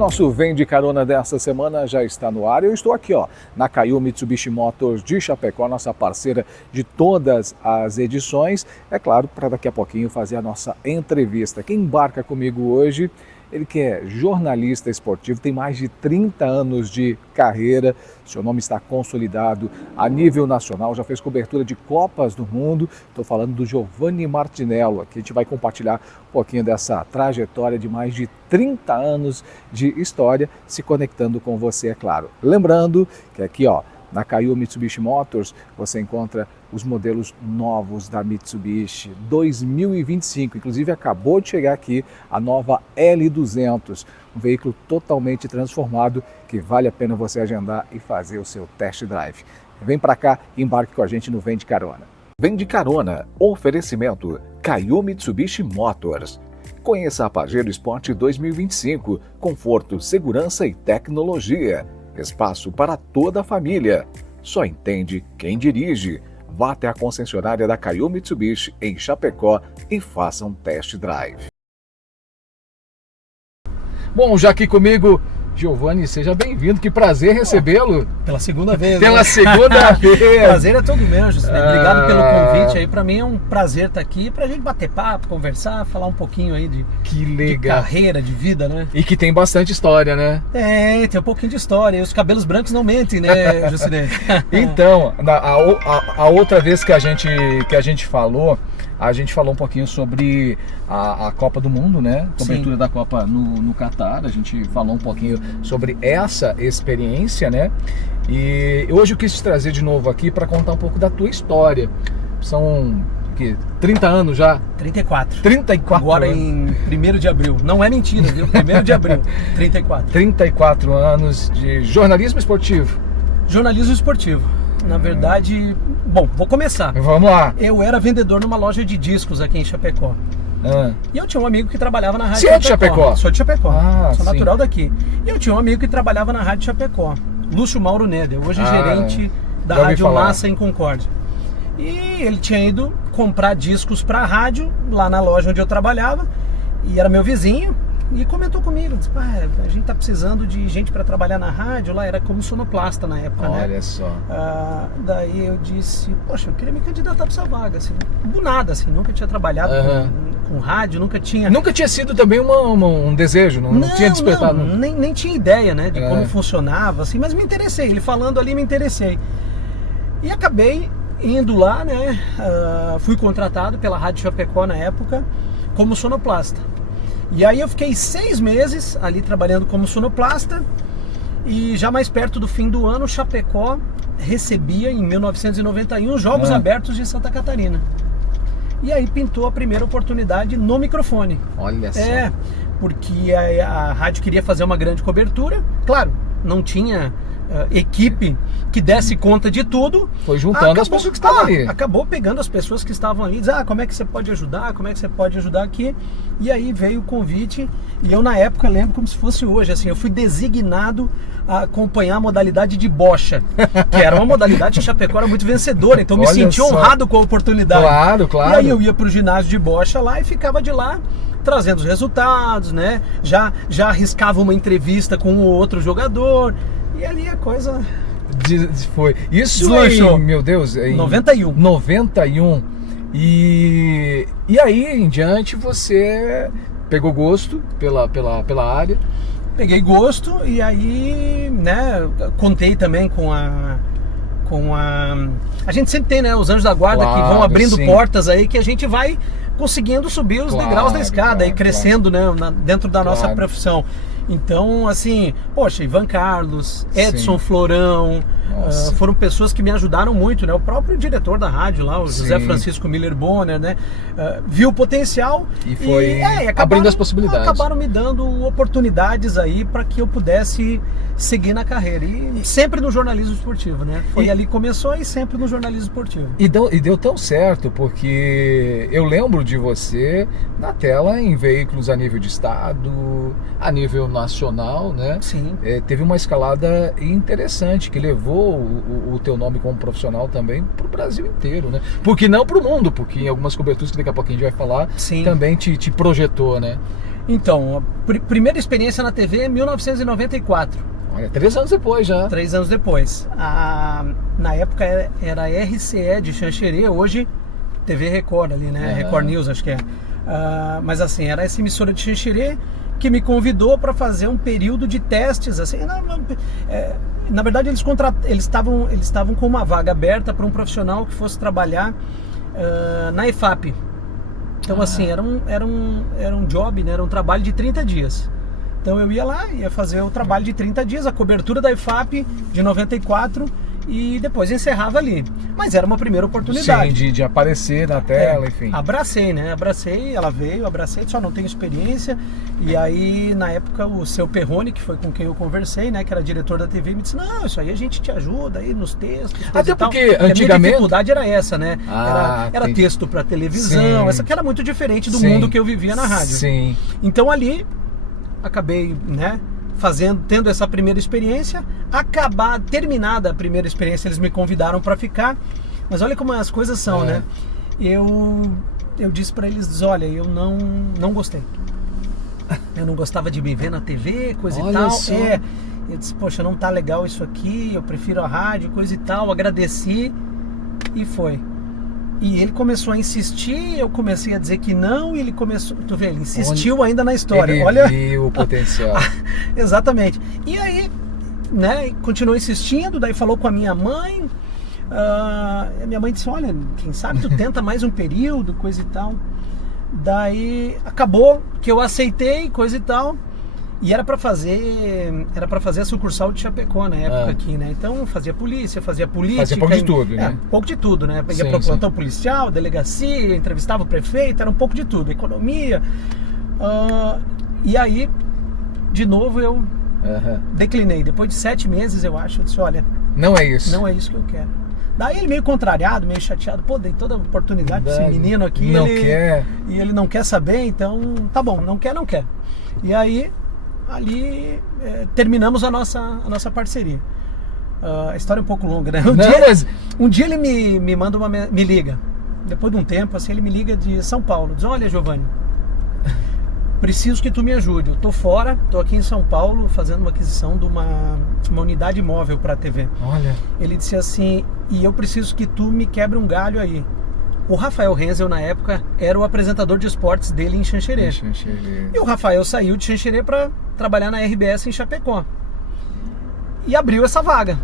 nosso Vem de Carona dessa semana já está no ar. Eu estou aqui, na Kaiô Mitsubishi Motors de Chapecó, nossa parceira de todas as edições. É claro, para daqui a pouquinho fazer a nossa entrevista. Quem embarca comigo hoje, ele que é jornalista esportivo, tem mais de 30 anos de carreira, seu nome está consolidado a nível nacional, já fez cobertura de Copas do Mundo. Estou falando do Giovanni Martinello, aqui a gente vai compartilhar um pouquinho dessa trajetória de mais de 30 anos de história, se conectando com você, é claro. Lembrando que aqui, na Kaiô Mitsubishi Motors, você encontra os modelos novos da Mitsubishi 2025. Inclusive, acabou de chegar aqui a nova L200, um veículo totalmente transformado que vale a pena você agendar e fazer o seu test drive. Vem para cá e embarque com a gente no Vem de Carona. Vem de Carona, oferecimento Kaiô Mitsubishi Motors. Conheça a Pajero Sport 2025, conforto, segurança e tecnologia. Espaço para toda a família. Só entende quem dirige. Vá até a concessionária da Kaiô Mitsubishi em Chapecó e faça um test drive. Bom, já aqui comigo, Giovanni, seja bem-vindo. Que prazer recebê-lo. Pela segunda vez. Pela segunda vez. Prazer é todo meu, José. Obrigado pelo convite aí. Para mim é um prazer estar aqui pra gente bater papo, conversar, falar um pouquinho aí de carreira, de vida, né? E que tem bastante história, né? Tem um pouquinho de história. E os cabelos brancos não mentem, né, José? Então, a outra vez que a gente falou um pouquinho sobre a Copa do Mundo, né? Cobertura da Copa no Catar. A gente falou um pouquinho sobre essa experiência, né? E hoje eu quis te trazer de novo aqui para contar um pouco da tua história. São 30 anos já? 34. 34 Agora anos. Em 1º de abril. Não é mentira, viu? 1º de abril. 34. 34 anos de jornalismo esportivo. Jornalismo esportivo. Na verdade, bom, vou começar. Vamos lá. Eu era vendedor numa loja de discos aqui em Chapecó. E eu tinha um amigo que trabalhava na rádio Você é de Chapecó? Sou de Chapecó, sou sim. natural daqui. E eu tinha um amigo que trabalhava na rádio Chapecó, Lúcio Mauro Neder, hoje gerente da Rádio Massa em Concórdia. E ele tinha ido comprar discos para a rádio, lá na loja onde eu trabalhava, e era meu vizinho, e comentou comigo, disse, a gente tá precisando de gente para trabalhar na rádio, lá era como sonoplasta na época, né? Olha só. Daí eu disse, poxa, eu queria me candidatar para essa vaga, assim, do nada, assim, nunca tinha trabalhado com rádio, nunca tinha sido também um desejo, não tinha despertado. Nem tinha ideia, né, de como funcionava, assim, mas me interessei, ele falando ali, me interessei. E acabei indo lá, né, fui contratado pela Rádio Chapecó na época, como sonoplasta. E aí eu fiquei 6 meses ali trabalhando como sonoplasta e já mais perto do fim do ano, Chapecó recebia em 1991 os Jogos Abertos de Santa Catarina. E aí pintou a primeira oportunidade no microfone. Olha só. Porque a rádio queria fazer uma grande cobertura. Claro, não tinha equipe que desse conta de tudo. Foi juntando as pessoas que estavam ali. Acabou pegando as pessoas que estavam ali, diz, como é que você pode ajudar, como é que você pode ajudar aqui. E aí veio o convite, e eu na época lembro como se fosse hoje, assim, eu fui designado a acompanhar a modalidade de bocha, que era uma modalidade que Chapecó era muito vencedora, então me senti honrado com a oportunidade. Claro. E aí eu ia pro ginásio de bocha lá e ficava de lá trazendo os resultados, né? Já arriscava uma entrevista com um ou outro jogador. E ali a coisa foi. Isso deslanchou. Meu Deus, em 91. 91. E aí em diante você pegou gosto pela área. Peguei gosto e aí, né, contei também com a gente sempre tem, né, os anjos da guarda que vão abrindo portas aí que a gente vai conseguindo subir os degraus da escada e crescendo, né, dentro da nossa profissão. Então, assim, poxa, Ivan Carlos, Edson Florão, foram pessoas que me ajudaram muito, né? O próprio diretor da rádio lá, o José Francisco Miller Bonner, né? Viu o potencial e foi abrindo as possibilidades. Acabaram me dando oportunidades aí para que eu pudesse seguir na carreira. E sempre no jornalismo esportivo, né? Foi ali que começou e sempre no jornalismo esportivo. E deu tão certo, porque eu lembro de você na tela em veículos a nível de estado, a nível nacional, né? Sim. Teve uma escalada interessante que levou o teu nome como profissional também para o Brasil inteiro, né? Porque não para o mundo, porque em algumas coberturas que daqui a pouquinho a gente vai falar, também te projetou, né? Então, a primeira experiência na TV é 1994. Olha, 3 anos depois já. 3 anos depois. Na época era RCE de Xanxerê, hoje TV Record ali, né? Record News, acho que é. Mas assim, era essa emissora de Xanxerê que me convidou para fazer um período de testes, assim. Na verdade, eles estavam com uma vaga aberta para um profissional que fosse trabalhar na EFAP. Então, assim, era um job, né? Era um trabalho de 30 dias. Então eu ia lá, ia fazer o trabalho de 30 dias, a cobertura da EFAP de 94 e depois encerrava ali. Mas era uma primeira oportunidade. Sim, de aparecer na tela, enfim. Abracei, né? Abracei, ela veio, abracei, só não tenho experiência. E aí, na época, o seu Perrone, que foi com quem eu conversei, né? Que era diretor da TV, me disse, não, isso aí a gente te ajuda aí nos textos. Até porque antigamente... A minha dificuldade era essa, né? Era texto para televisão, essa que era muito diferente do mundo que eu vivia na rádio. Sim. Então ali... acabei, né, tendo essa primeira experiência, terminada a primeira experiência, eles me convidaram para ficar, mas olha como as coisas são, né? Eu disse para eles, olha, eu não gostei. Eu não gostava de me ver na TV, coisa e tal. Eu disse, poxa, não tá legal isso aqui, eu prefiro a rádio, coisa e tal. Agradeci e foi. E ele começou a insistir, eu comecei a dizer que não, e ele começou... Tu vê, ele insistiu ainda na história. Ele viu o potencial. Exatamente. E aí, né, continuou insistindo, daí falou com a minha mãe. A minha mãe disse, olha, quem sabe tu tenta mais um período, coisa e tal. Daí acabou que eu aceitei, coisa e tal. E era para fazer a sucursal de Chapecó na época aqui, né? Então fazia polícia, fazia política. Fazia pouco de tudo, né? Pouco de tudo, né? Ia pro plantão policial, delegacia, entrevistava o prefeito, era um pouco de tudo, economia. E aí, de novo, eu declinei. Depois de 7 meses, eu acho, eu disse, olha... Não é isso. Não é isso que eu quero. Daí ele meio contrariado, meio chateado, pô, dei toda a oportunidade pra esse menino aqui. Não quer. E ele não quer saber, então tá bom, não quer. E aí... ali terminamos a nossa parceria. A história é um pouco longa, né? Um dia ele me manda me liga. Depois de um tempo, assim, ele me liga de São Paulo. Diz, olha, Giovanni, preciso que tu me ajude. Eu tô fora, tô aqui em São Paulo fazendo uma aquisição de uma unidade móvel para a TV. Olha. Ele disse assim, e eu preciso que tu me quebre um galho aí. O Rafael Renzel, na época, era o apresentador de esportes dele em Xanxerê. E o Rafael saiu de Xanxerê para trabalhar na RBS em Chapecó. E abriu essa vaga.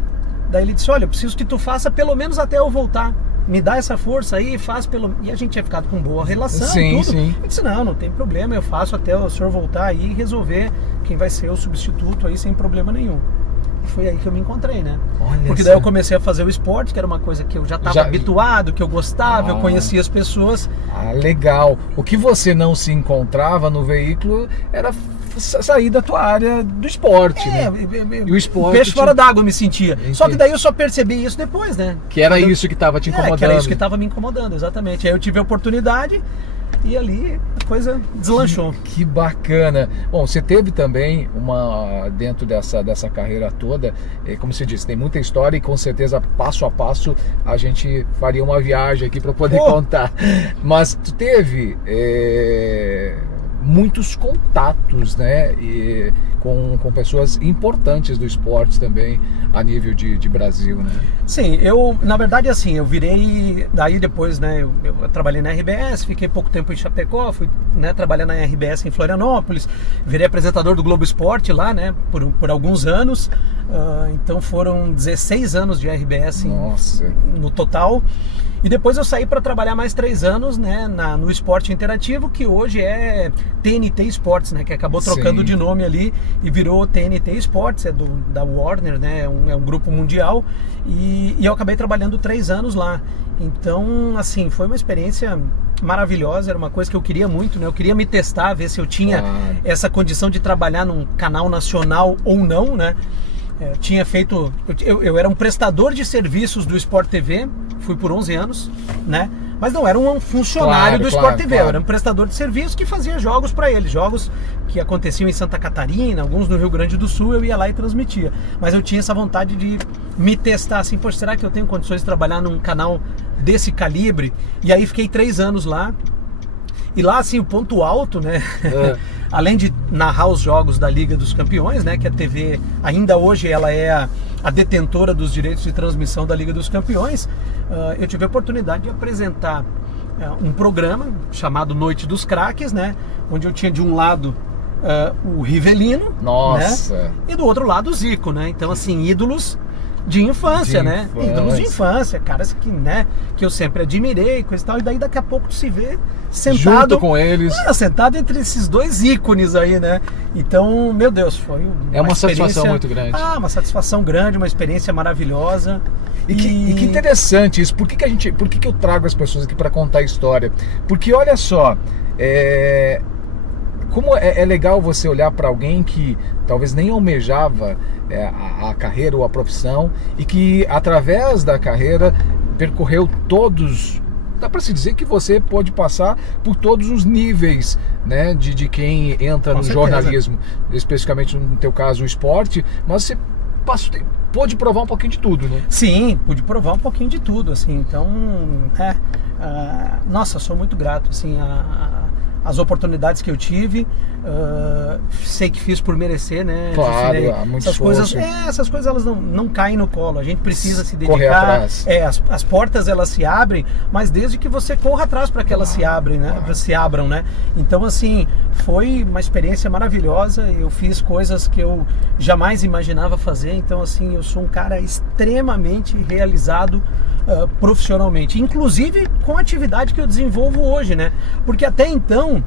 Daí ele disse, olha, eu preciso que tu faça pelo menos até eu voltar. Me dá essa força aí, faz pelo... E a gente tinha ficado com boa relação, tudo. Sim. Eu disse, não tem problema, eu faço até o senhor voltar aí e resolver quem vai ser o substituto aí sem problema nenhum. E foi aí que eu me encontrei, né? Porque daí eu comecei a fazer o esporte, que era uma coisa que eu já estava habituado, que eu gostava, eu conhecia as pessoas. Legal. O que você não se encontrava no veículo era sair da tua área do esporte, né? E o esporte... Peixe fora d'água eu me sentia. Entendi. Só que daí eu só percebi isso depois, né? Que era isso que estava te incomodando. Que era isso que estava me incomodando, exatamente. Aí eu tive a oportunidade... E ali a coisa deslanchou. Que bacana. Bom, você teve também dentro dessa carreira toda, como você disse, tem muita história e com certeza passo a passo a gente faria uma viagem aqui para poder contar. Mas tu teve muitos contatos, né? Com pessoas importantes do esporte também a nível de Brasil, né? Sim, na verdade, assim, eu virei, daí depois, né, eu trabalhei na RBS, fiquei pouco tempo em Chapecó, fui, né, trabalhar na RBS em Florianópolis, virei apresentador do Globo Esporte lá, né, por alguns anos, então foram 16 anos de RBS no total. E depois eu saí para trabalhar mais 3 anos, né, no Esporte Interativo, que hoje é TNT Esportes, né, que acabou trocando de nome ali e virou TNT Esportes, da Warner, né, é um grupo mundial, e eu acabei trabalhando 3 anos lá. Então, assim, foi uma experiência maravilhosa, era uma coisa que eu queria muito, né, eu queria me testar, ver se eu tinha essa condição de trabalhar num canal nacional ou não, né. Tinha feito, eu era um prestador de serviços do Sport TV, fui por 11 anos, né? Mas não era um funcionário do Sport TV, eu era um prestador de serviços que fazia jogos para eles, jogos que aconteciam em Santa Catarina, alguns no Rio Grande do Sul, eu ia lá e transmitia. Mas eu tinha essa vontade de me testar, assim, poxa, será que eu tenho condições de trabalhar num canal desse calibre? E aí fiquei 3 anos lá. E lá, assim, o ponto alto, né? além de narrar os jogos da Liga dos Campeões, né, que a TV ainda hoje ela é a detentora dos direitos de transmissão da Liga dos Campeões, eu tive a oportunidade de apresentar um programa chamado Noite dos Craques, né, onde eu tinha de um lado o Rivelino, nossa, né, e do outro lado o Zico, né? Então assim, ídolos de infância, né? Ídolos de infância, caras que, né, que eu sempre admirei, coisa e tal, e daí daqui a pouco tu se vê sentado junto com eles, sentado entre esses dois ícones aí, né? Então, meu Deus, foi uma satisfação muito grande. Uma satisfação grande, uma experiência maravilhosa. E que interessante isso. Por que eu trago as pessoas aqui para contar a história? Porque olha só, como é legal você olhar para alguém que talvez nem almejava a carreira ou a profissão e que através da carreira percorreu todos, dá para se dizer que você pode passar por todos os níveis, né, de quem entra no jornalismo, especificamente no teu caso o esporte, mas você pôde provar um pouquinho de tudo, né? Sim, pude provar um pouquinho de tudo, assim, então, nossa, sou muito grato, assim, as oportunidades que eu tive, sei que fiz por merecer, né? Claro, há muito esforço. Essas coisas elas não caem no colo, a gente precisa se dedicar. Correr atrás. As portas elas se abrem, mas desde que você corra atrás para que elas se abrem, né? Se abram, né? Então assim, foi uma experiência maravilhosa, eu fiz coisas que eu jamais imaginava fazer, então assim, eu sou um cara extremamente realizado profissionalmente, inclusive com a atividade que eu desenvolvo hoje, né? Porque até então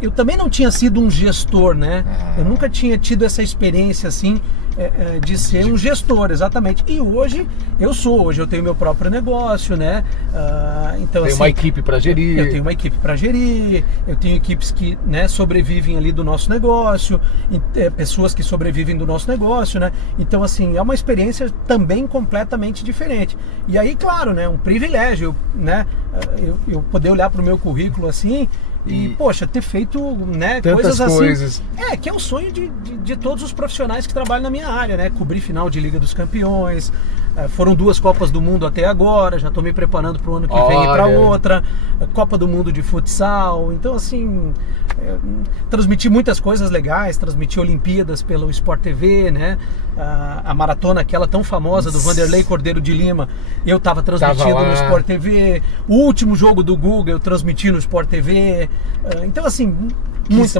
eu também não tinha sido um gestor, né? Eu nunca tinha tido essa experiência assim de ser um gestor, exatamente. E hoje eu tenho meu próprio negócio, né? Então, tem uma equipe para gerir. Eu tenho uma equipe para gerir, eu tenho equipes que, né, sobrevivem ali do nosso negócio, pessoas que sobrevivem do nosso negócio, né? Então, assim, é uma experiência também completamente diferente. E aí, claro, né, um privilégio, né? Eu poder olhar para o meu currículo assim e, poxa, ter feito, né, tantas coisas assim, que é o sonho de todos os profissionais que trabalham na minha área, né? Cobrir final de Liga dos Campeões, foram 2 Copas do Mundo até agora, já estou me preparando para o ano que vem e para outra, Copa do Mundo de futsal, então assim, transmiti muitas coisas legais, transmiti Olimpíadas pelo Sport TV, né? A maratona aquela tão famosa do Vanderlei Cordeiro de Lima, eu estava transmitindo no Sport TV, o último jogo do Guga eu transmiti no Sport TV, então assim,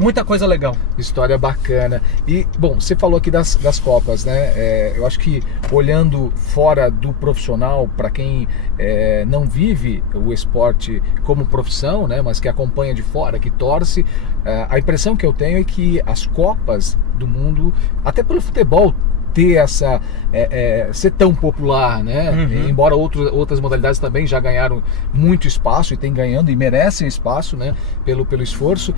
muita coisa legal. História bacana. E, bom, você falou aqui das Copas, né? Eu acho que olhando fora do profissional, para quem não vive o esporte como profissão, né? Mas que acompanha de fora, que torce, a impressão que eu tenho é que as Copas do Mundo, até pelo futebol, ter essa ser tão popular, né? Embora outras modalidades também já ganharam muito espaço e tem ganhando e merecem espaço, né? Pelo esforço,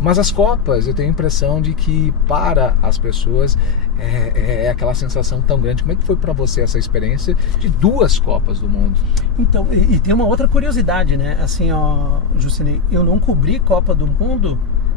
mas as Copas, eu tenho a impressão de que para as pessoas é aquela sensação tão grande. Como é que foi para você essa experiência de 2 Copas do Mundo? Então, e tem uma outra curiosidade, né? Assim, ó, Jucinei, eu não cobri Copa do Mundo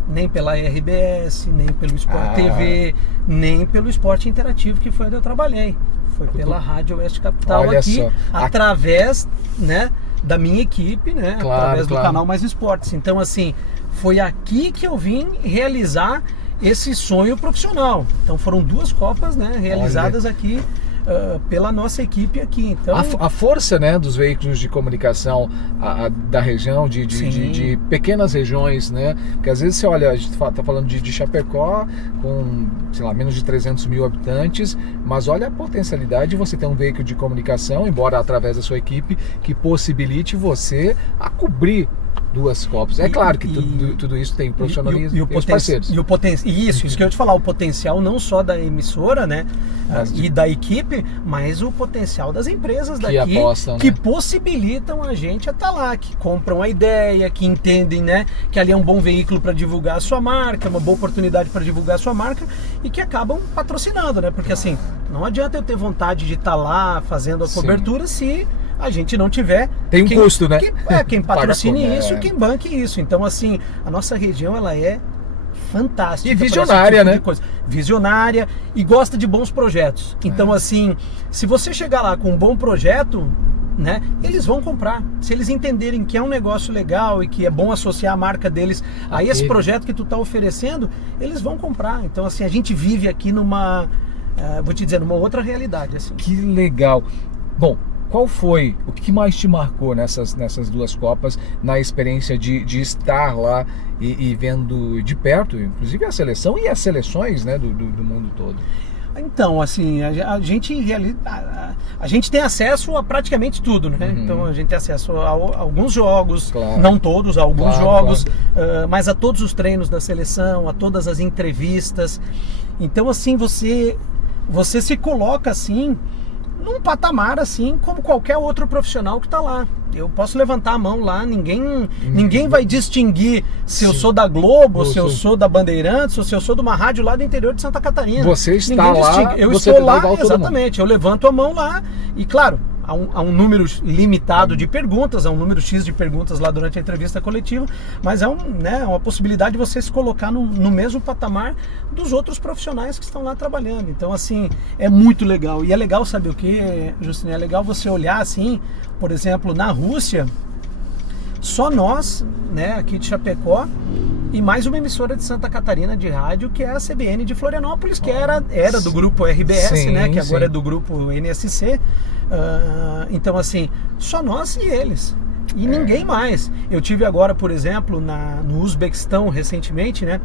nem pela RBS, nem pelo Sport TV, nem pelo Esporte Interativo, que foi onde eu trabalhei. Foi pela Rádio Oeste Capital. Olha aqui, só. Através, né, da minha equipe, né, através do canal Mais Esportes. Então, assim, foi aqui que eu vim realizar esse sonho profissional. Então, foram 2 Copas, né, realizadas aqui pela nossa equipe aqui. Então, a força, né, dos veículos de comunicação da região, de pequenas regiões, né? Porque às vezes você olha, a gente está falando de Chapecó com, sei lá, menos de 300 mil habitantes, mas olha a potencialidade de você ter um veículo de comunicação, embora através da sua equipe, que possibilite você a cobrir 2 Copas. É claro que tudo isso tem profissionalismo e os parceiros. Isso que eu ia te falar, o potencial não só da emissora, né, e da equipe, mas o potencial das empresas daqui que apostam, que né, possibilitam a gente a estar lá, que compram a ideia, que entendem, né, que ali é um bom veículo para divulgar a sua marca, uma boa oportunidade para divulgar a sua marca e que acabam patrocinando, né? Porque assim, não adianta eu ter vontade de estar lá fazendo a cobertura se a gente não tiver... Tem um custo, né? Quem patrocine isso, quem banque isso. Então, assim, a nossa região, ela é fantástica. E visionária, né? Visionária e gosta de bons projetos. Então, assim, se você chegar lá com um bom projeto, né, eles vão comprar. Se eles entenderem que é um negócio legal e que é bom associar a marca deles a esse projeto que tu está oferecendo, eles vão comprar. Então, assim, a gente vive aqui numa, vou te dizer, numa outra realidade. Assim. Que legal. Bom, qual foi, o que mais te marcou nessas 2 Copas, na experiência de estar lá e vendo de perto, inclusive a seleção e as seleções, né, do mundo todo? Então, assim, a gente tem acesso a praticamente tudo, né? Então a gente tem acesso a alguns jogos, não todos, a alguns jogos, mas a todos os treinos da seleção, a todas as entrevistas. Então, assim, você se coloca assim num patamar assim como qualquer outro profissional que está lá. Eu posso levantar a mão lá, ninguém vai distinguir se eu sou da Globo, se eu sou da Bandeirantes, ou se eu sou de uma rádio lá do interior de Santa Catarina. Você está lá, eu estou lá, exatamente. Eu levanto a mão lá e, claro, há um número limitado de perguntas, há um número X de perguntas lá durante a entrevista coletiva, mas é uma possibilidade de você se colocar no mesmo patamar dos outros profissionais que estão lá trabalhando. Então, assim, é muito legal. E é legal, sabe o que, Justin? É legal você olhar assim, por exemplo, na Rússia, só nós, né, aqui de Chapecó, e mais uma emissora de Santa Catarina de rádio, que é a CBN de Florianópolis, que era do grupo RBS, né, que agora é do grupo NSC. Então, assim, só nós e eles. E ninguém mais. Eu tive agora, por exemplo, no Uzbequistão recentemente, né,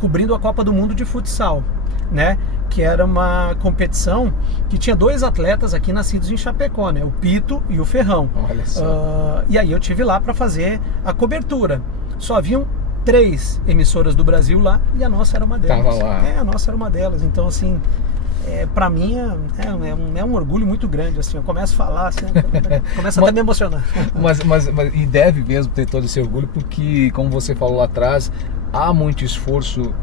cobrindo a Copa do Mundo de futsal, né, que era uma competição que tinha 2 atletas aqui nascidos em Chapecó, né, o Pito e o Ferrão. Olha só. E aí eu tive lá para fazer a cobertura. Só haviam 3 emissoras do Brasil lá e a nossa era uma delas. Tava lá. A nossa era uma delas. Então, assim, para mim é um orgulho muito grande. Assim, eu começo a falar, assim, começo até a me emocionar. Mas e deve mesmo ter todo esse orgulho, porque, como você falou lá atrás, há muito esforço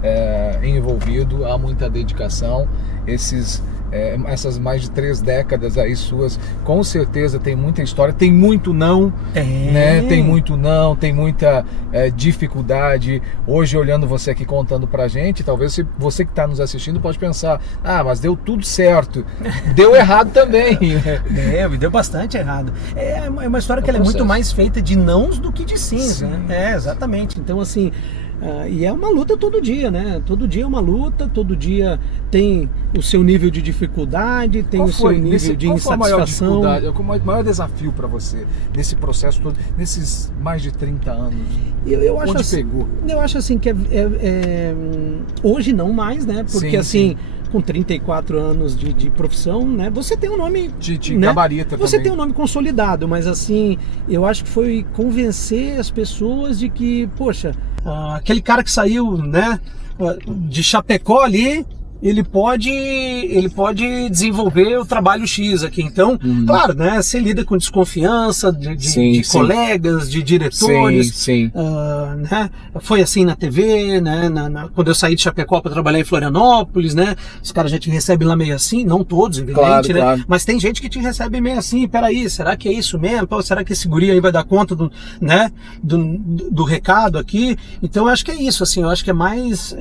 envolvido, há muita dedicação. Essas mais de 3 décadas aí suas, com certeza tem muita história, tem muito não, né? Tem muito não, tem muita dificuldade. Hoje, olhando você aqui contando pra gente, talvez você que está nos assistindo pode pensar, mas deu tudo certo, deu errado também. Deu bastante errado. É uma história que ela é muito mais feita de nãos do que de sims, né? Exatamente. Então, assim, e é uma luta todo dia, né? Todo dia é uma luta, todo dia tem o seu nível de dificuldade, tem o seu nível de insatisfação. Qual foi o maior desafio para você nesse processo todo, nesses mais de 30 anos? Eu acho Onde assim, pegou? Eu acho assim que hoje não mais, né? Porque assim, com 34 anos de profissão, né? Você tem um nome... né? Gabarita você também. tem um nome consolidado, mas assim, eu acho que foi convencer as pessoas de que, poxa, aquele cara que saiu, né, de Chapecó ali, ele pode desenvolver o trabalho X aqui. Então, claro, né, você lida com desconfiança de colegas, de diretores. Né? Foi assim na TV, né, quando eu saí de Chapecó para trabalhar em Florianópolis, né, os caras já te recebem lá meio assim, não todos, evidente, né? Claro. Mas tem gente que te recebe meio assim, peraí, será que é isso mesmo? Pô, será que esse guri aí vai dar conta do recado aqui? Então, eu acho que é isso, assim, eu acho que é mais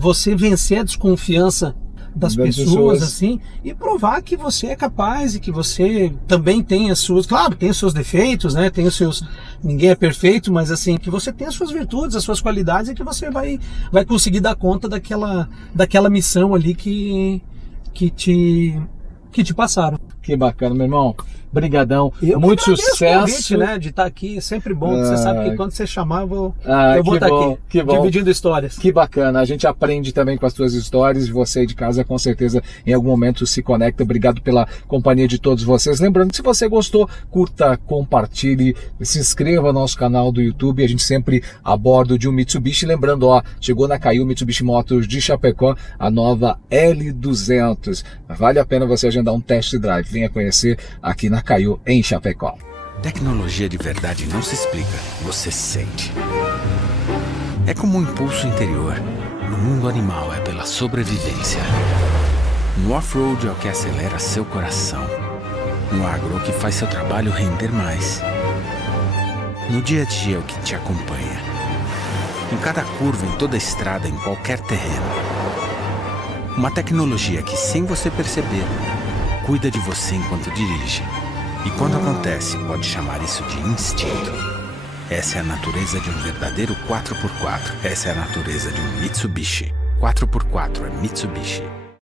você vencer a desconfiança das pessoas, assim, e provar que você é capaz e que você também tem as suas, claro, tem os seus defeitos, né, tem os seus, ninguém é perfeito, mas assim, que você tem as suas virtudes, as suas qualidades e que você vai conseguir dar conta daquela missão ali que te passaram. Que bacana, meu irmão. Brigadão. Muito sucesso. Convite, né, de estar aqui, é sempre bom. Você sabe que quando você chamar, eu vou estar aqui, que bom. Dividindo histórias. Que bacana. A gente aprende também com as tuas histórias e você de casa com certeza em algum momento se conecta. Obrigado pela companhia de todos vocês. Lembrando que se você gostou, curta, compartilhe, se inscreva no nosso canal do YouTube. A gente sempre a bordo de um Mitsubishi. Lembrando, chegou na Caiu Mitsubishi Motors de Chapecó a nova L200. Vale a pena você agendar um test drive. Venha conhecer aqui na Caiu em Chapecó. Tecnologia de verdade não se explica, você sente. É como um impulso interior. No mundo animal é pela sobrevivência. No off-road é o que acelera seu coração. No agro é o que faz seu trabalho render mais. No dia a dia é o que te acompanha. Em cada curva, em toda estrada, em qualquer terreno. Uma tecnologia que, sem você perceber, cuida de você enquanto dirige. E quando acontece, pode chamar isso de instinto. Essa é a natureza de um verdadeiro 4x4. Essa é a natureza de um Mitsubishi. 4x4 é Mitsubishi.